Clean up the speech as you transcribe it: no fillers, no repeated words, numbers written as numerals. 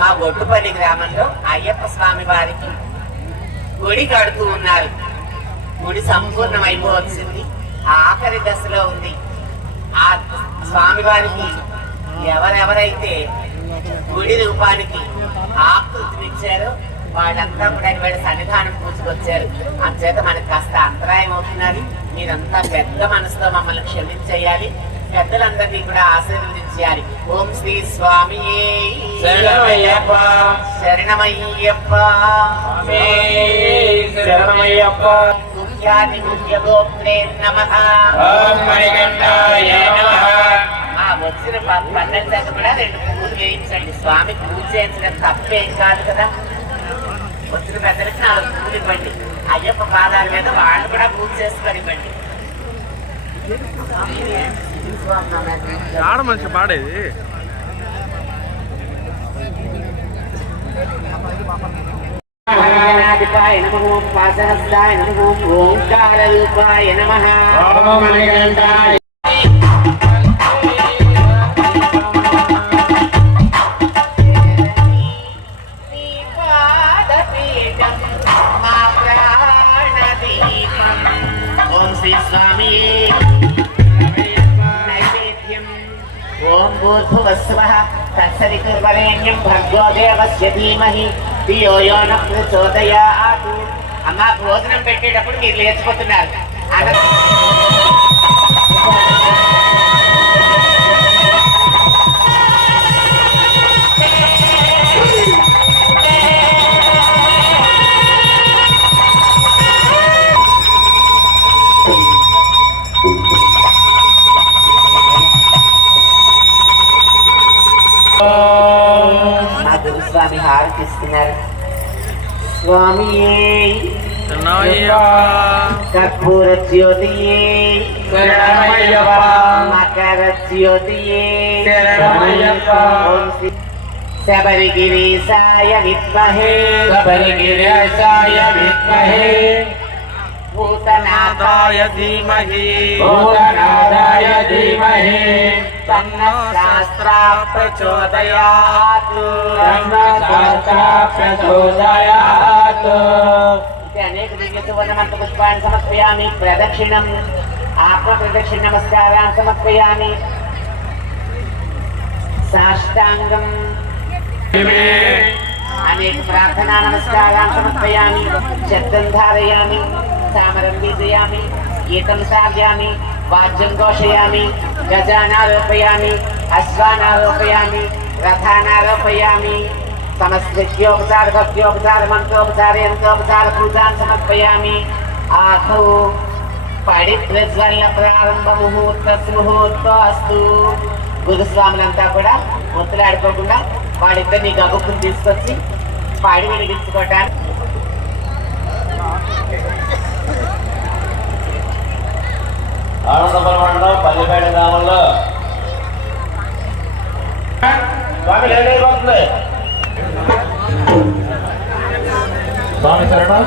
మా ఒడ్డుపల్లి గ్రామంలో అయ్యప్ప స్వామి వారికి గుడి కడుతూ ఉన్నారు. గుడి సంపూర్ణం అయిపోవచ్చింది, ఆఖరి దశలో ఉంది. ఆ స్వామి వారికి ఎవరెవరైతే గుడి రూపానికి ఆకృతినిచ్చారో వాళ్ళంతా కూడా వాళ్ళ సన్నిధానం పూసుకొచ్చారు. అందుచేత మనకు కాస్త అంతరాయం అవుతున్నది. మీరంతా పెద్ద మనసుతో మమ్మల్ని క్షమించేయాలి. పెద్దలందరినీ కూడా ఆశీర్వదించాలి. ఓం శ్రీ స్వామి శరణమయ్యప్ప శరణమయ్యప్ప శరణమయ్యప్ప ముఖ్యాది ముఖ్య గోత్రే నమః. ఓం మణికంఠాయ నమః. వచ్చిన 12 దాకా కూడా 2 పూలు వేయించండి. స్వామి పూజ చేయించడం తప్పేం కాదు కదా. వచ్చిన పెద్దలకి 4 పూలు ఇవ్వండి. అయ్యప్ప పాదాల మీద వాళ్ళు కూడా పూజ చేసుకొని ఇవ్వండి. ఆడ మంచి పాడేది గణాధిపాయ నమః, పాశహస్తాయ నమః, ఓంకార రూపాయ నమః. ఓం మణికంఠాయ ఓం భూర్భువస్వః తత్సవితుర్వరేణ్యం భర్గో దేవస్య ధీమహి ధియో యో నః ప్రచోదయాత్. అమ్మ భోజనం పెట్టేటప్పుడు మీరు లేచిపోతున్నారు. మా గురుస్వామి హారతిస్తున్నారు. స్వామి కర్పూర జ్యోతి మకర జ్యోతి శబరిగిరీశాయ విద్మహే శబరిగిరీశాయ విద్మహే భూతనాథాయ ధీమహి భూతనాథాయ ధీమహి తన్నః శాస్త్రా ప్రచోదయాత్. ప్రచోదయాత్. అనేక దివ్య సువర్ణమంత పుష్పాన్ని సమర్పయామి. ప్రదక్షిణం ఆత్మ ప్రదక్షిణ నమస్కారాన్ని సమర్పయామి. సాష్టాంగం అనేక ప్రార్థనా నమస్కారాన్ని సమర్పయామి. శబ్దం ధారయామి, సామరం వీజయామి, గీతం సాధ్యామి, వాద్యం ఘోషయామి, గజానారోపయామి, అశ్వానారోపయామి, రథానారోపయామి. సమస్తోపచార భక్త్యోపచార మంత్రోపచార యంత్రోపచార పూజాన్ని సమర్పయామి. ఆఖౌ పడి ప్రజ్వల్ల ప్రారంభ ముహూర్తస్తు. గురుస్వాములంతా కూడా ముద్దులాడుకోకుండా వాళ్ళిద్దరినీ గబుక్కుని తీసుకొచ్చి పాడి వెలిగించుకోవటానికి ఆనందపురం మండలం పల్లిపేట గ్రామంలో స్వామి లేట్ అయిపోతుంది. స్వామి శరణం.